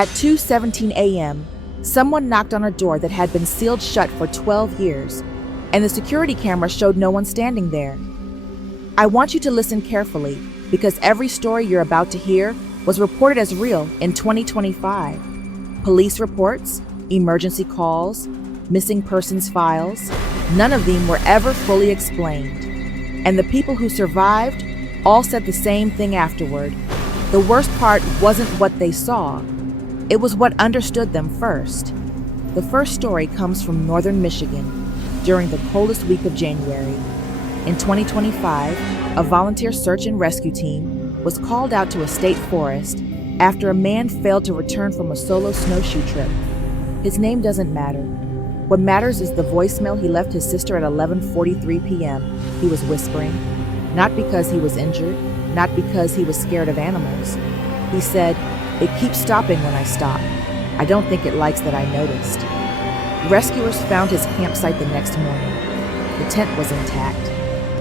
At 2:17 a.m., someone knocked on a door that had been sealed shut for 12 years, and the security camera showed no one standing there. I want you to listen carefully, because every story you're about to hear was reported as real in 2025. Police reports, emergency calls, missing persons files, none of them were ever fully explained. And the people who survived all said the same thing afterward. The worst part wasn't what they saw, it was what understood them first. The first story comes from northern Michigan during the coldest week of January. In 2025, a volunteer search and rescue team was called out to a state forest after a man failed to return from a solo snowshoe trip. His name doesn't matter. What matters is the voicemail he left his sister at 11:43 p.m. He was whispering, not because he was injured, not because he was scared of animals. He said, "It keeps stopping when I stop. I don't think it likes that I noticed." Rescuers found his campsite the next morning. The tent was intact.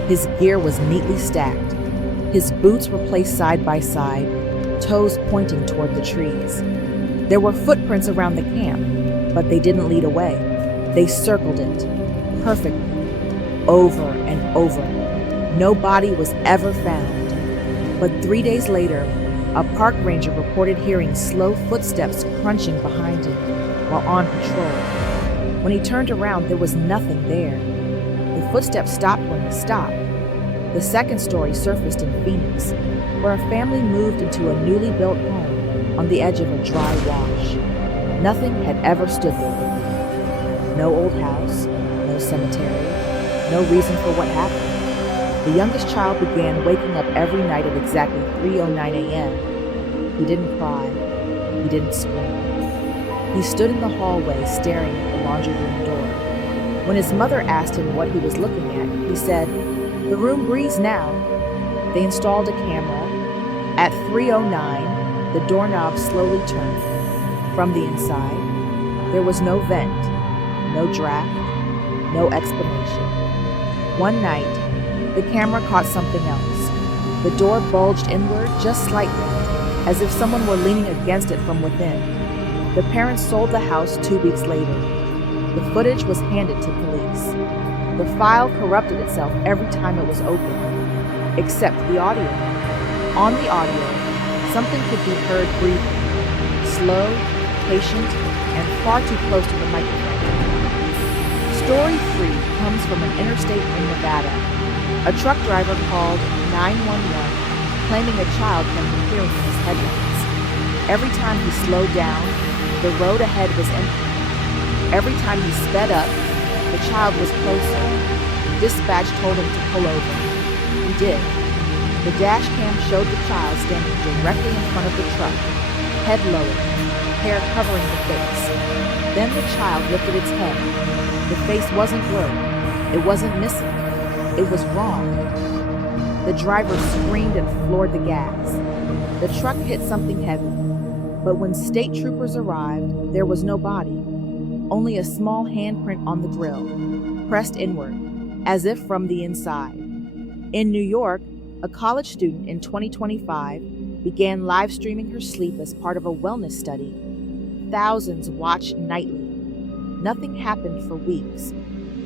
His gear was neatly stacked. His boots were placed side by side, toes pointing toward the trees. There were footprints around the camp, but they didn't lead away. They circled it, perfectly, over and over. No body was ever found. But 3 days later, a park ranger reported hearing slow footsteps crunching behind him while on patrol. When he turned around, there was nothing there. The footsteps stopped when he stopped. The second story surfaced in Phoenix, where a family moved into a newly built home on the edge of a dry wash. Nothing had ever stood there. No old house, no cemetery, no reason for what happened. The youngest child began waking up every night at exactly 3:09 a.m. He didn't cry. He didn't scream. He stood in the hallway staring at the laundry room door. When his mother asked him what he was looking at, he said, "The room breathes now." They installed a camera. At 3:09, the doorknob slowly turned. From the inside, there was no vent, no draft, no explanation. One night, the camera caught something else. The door bulged inward just slightly, as if someone were leaning against it from within. The parents sold the house 2 weeks later. The footage was handed to police. The file corrupted itself every time it was opened, except the audio. On the audio, something could be heard breathing, slow, patient, and far too close to the microphone. Story 3 comes from an interstate in Nevada. A truck driver called 911, claiming a child can be hearing in his headlights. Every time he slowed down, the road ahead was empty. Every time he sped up, the child was closer. Dispatch told him to pull over. He did. The dash cam showed the child standing directly in front of the truck, head lowered, hair covering the face. Then the child lifted its head. The face wasn't blurred. It wasn't missing. It was wrong. The driver screamed and floored the gas. The truck hit something heavy. But when state troopers arrived, there was no body. Only a small handprint on the grill, pressed inward, as if from the inside. In New York, a college student in 2025 began live streaming her sleep as part of a wellness study. Thousands watched nightly. Nothing happened for weeks,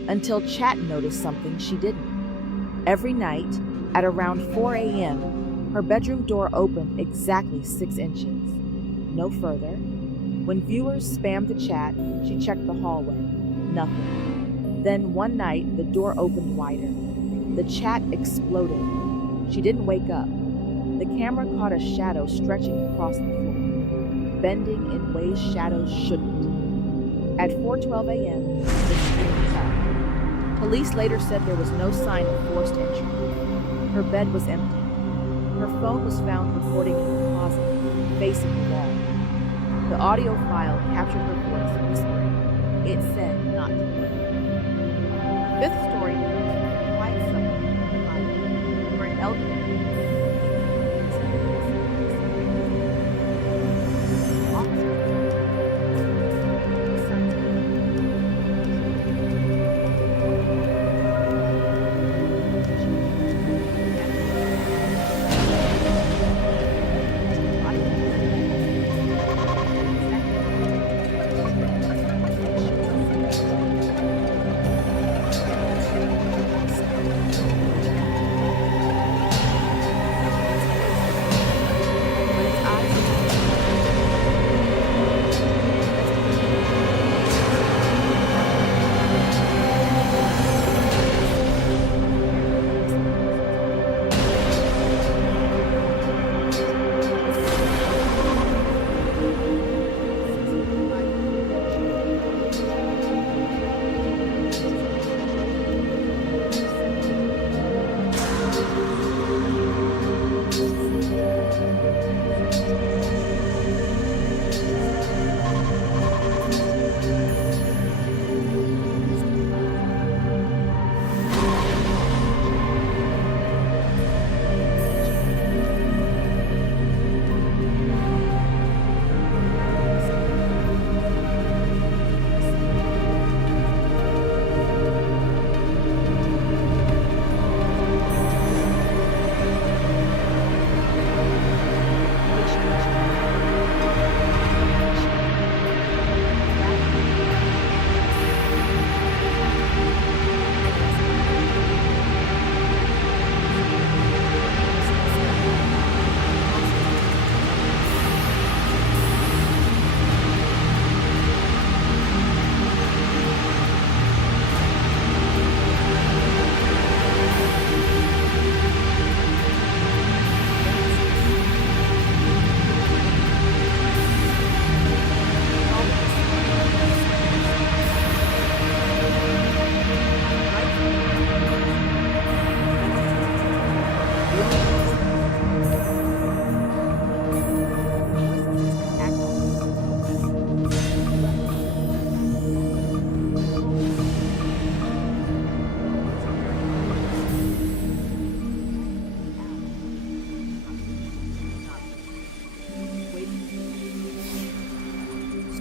until Chat noticed something she didn't. Every night, at around 4 a.m., her bedroom door opened exactly 6 inches. No further. When viewers spammed the chat, she checked the hallway. Nothing. Then one night, the door opened wider. The chat exploded. She didn't wake up. The camera caught a shadow stretching across the floor, bending in ways shadows shouldn't. At 4:12 a.m., the screen was up. Police later said there was no sign of forced entry. Her bed was empty. Her phone was found recording in the closet, facing the wall. The audio file captured her voice whispering. It said not to play. The fifth story comes from a quiet summer in Ohio, where an elderly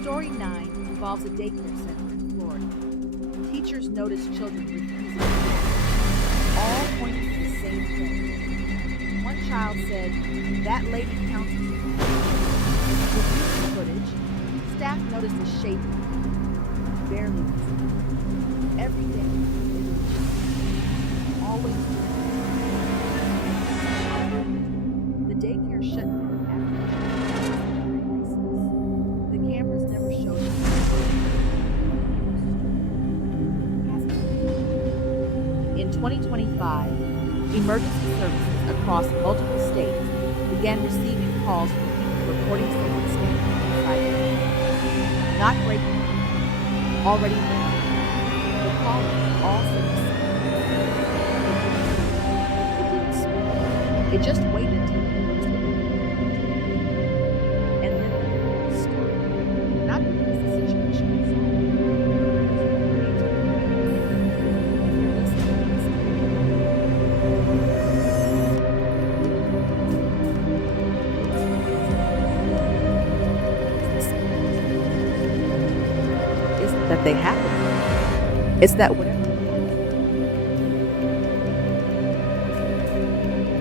Story 9 involves a daycare center in Florida. Teachers notice children refusing to learn, all pointing to the same thing. One child said, "That lady counts me." Reviewing the footage, staff noticed a shape barely visible. Every day, always the daycare shut down after the cameras never showed it. In 2025, emergency services across multiple states began receiving calls from people reporting someone standing inside the home. Not breaking, already there. The callers all said the same. It didn't speak. It just waited until it was and then it stopped. Not because the situation was solved. That they happen. It's that whatever.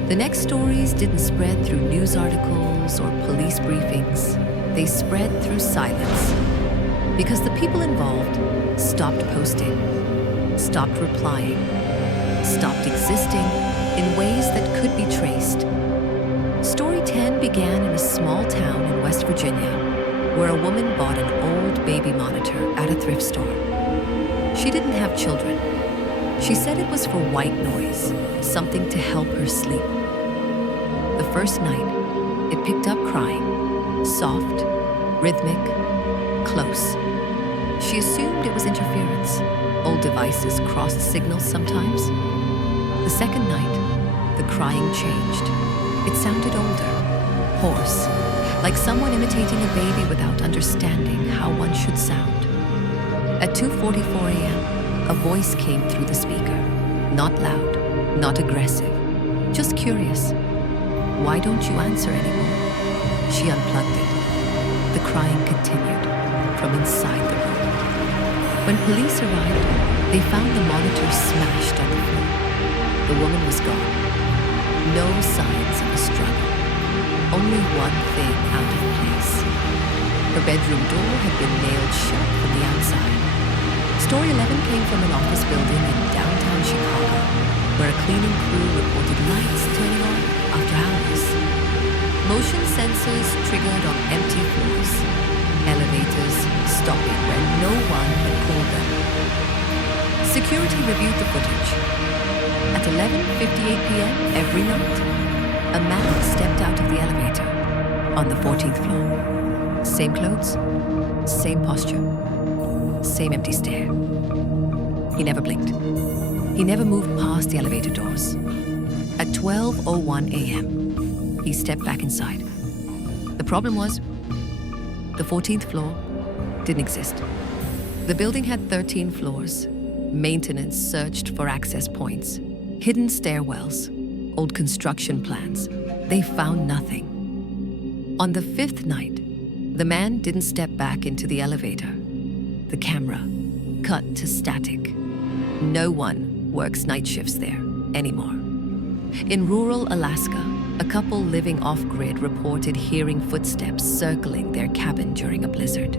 The next stories didn't spread through news articles or police briefings. They spread through silence. Because the people involved stopped posting, stopped replying, stopped existing in ways that could be traced. Story 10 began in a small town in West Virginia, where a woman bought an old baby monitor at a thrift store. She didn't have children. She said it was for white noise, something to help her sleep. The first night, it picked up crying, soft, rhythmic, close. She assumed it was interference. Old devices crossed signals sometimes. The second night, the crying changed. It sounded older, hoarse, like someone imitating a baby without understanding how one should sound. At 2:44 a.m., a voice came through the speaker. Not loud, not aggressive, just curious. "Why don't you answer anymore?" She unplugged it. The crying continued from inside the room. When police arrived, they found the monitor smashed on the floor. The woman was gone. No signs of a struggle. Only one thing out of place. Her bedroom door had been nailed shut from the outside. Story 11 came from an office building in downtown Chicago, where a cleaning crew reported lights turning on after hours. Motion sensors triggered on empty floors. Elevators stopping where no one had called them. Security reviewed the footage. At 11:58 p.m. every night, a man stepped out of the elevator on the 14th floor. Same clothes, same posture, same empty stare. He never blinked. He never moved past the elevator doors. At 12:01 a.m., he stepped back inside. The problem was, the 14th floor didn't exist. The building had 13 floors. Maintenance searched for access points, hidden stairwells, old construction plans. They found nothing. On the 5th night, the man didn't step back into the elevator. The camera cut to static. No one works night shifts there anymore. In rural Alaska, a couple living off-grid reported hearing footsteps circling their cabin during a blizzard.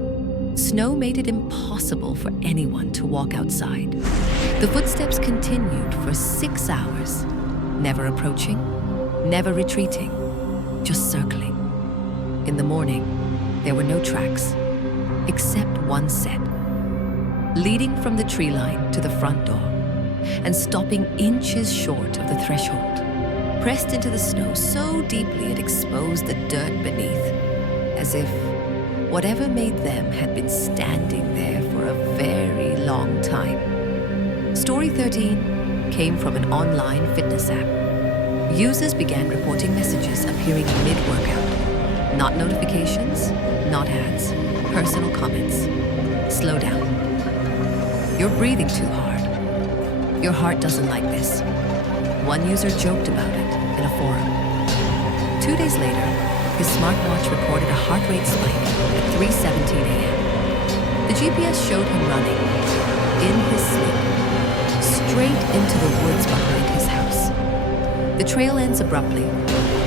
Snow made it impossible for anyone to walk outside. The footsteps continued for 6 hours, never approaching, never retreating, just circling. In the morning, there were no tracks, except one set, leading from the tree line to the front door and stopping inches short of the threshold, pressed into the snow so deeply it exposed the dirt beneath, as if whatever made them had been standing there for a very long time. Story 13 came from an online fitness app. Users began reporting messages appearing mid-workout. Not notifications, not ads, personal comments. Slow down. You're breathing too hard. Your heart doesn't like this. One user joked about it in a forum. 2 days later, his smartwatch recorded a heart rate spike at 3:17 a.m. GPS showed him running, in his sleep, straight into the woods behind his house. The trail ends abruptly.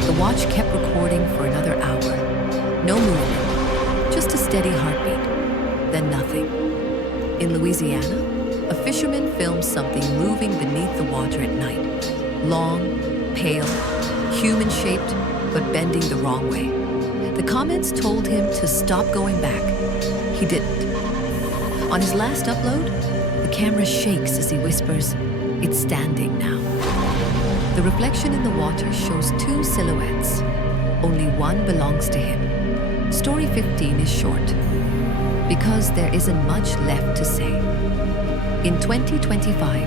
The watch kept recording for another hour. No movement, just a steady heartbeat, then nothing. In Louisiana, a fisherman filmed something moving beneath the water at night. Long, pale, human-shaped, but bending the wrong way. The comments told him to stop going back. He didn't. On his last upload, the camera shakes as he whispers, "It's standing now." The reflection in the water shows two silhouettes. Only one belongs to him. Story 15 is short, because there isn't much left to say. In 2025,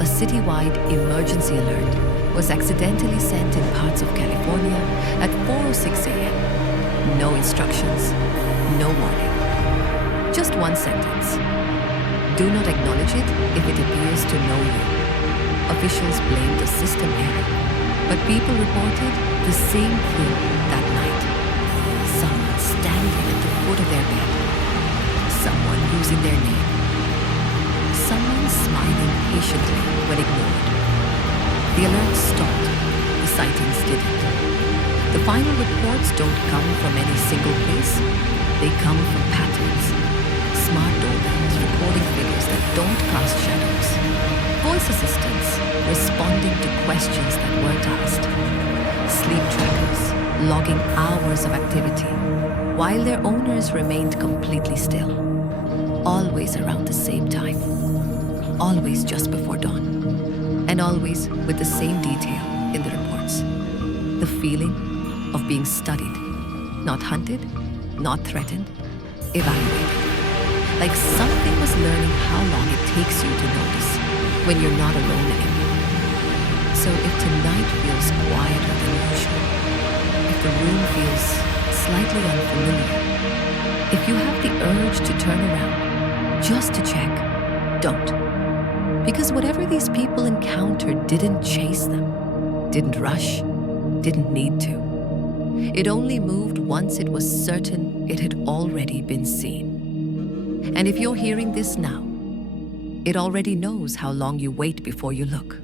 a citywide emergency alert was accidentally sent in parts of California at 4:06 a.m. No instructions, no warning. Just one sentence. Do not acknowledge it if it appears to know you. Officials blamed a system error, but people reported the same thing that night. Someone standing at the foot of their bed. Someone using their name. Someone smiling patiently when ignored. The alert stopped. The sightings didn't. The final reports don't come from any single place. They come from patterns. Smart doorbells recording figures that don't cast shadows. Voice assistants responding to questions that weren't asked. Sleep trackers logging hours of activity, while their owners remained completely still. Always around the same time. Always just before dawn. And always with the same detail in the reports. The feeling of being studied, not hunted, not threatened, evaluated. Like something was learning how long it takes you to notice when you're not alone anymore. So if tonight feels quieter than usual, if the room feels slightly unfamiliar, if you have the urge to turn around just to check, don't. Because whatever these people encountered didn't chase them, didn't rush, didn't need to. It only moved once it was certain it had already been seen. And if you're hearing this now, it already knows how long you wait before you look.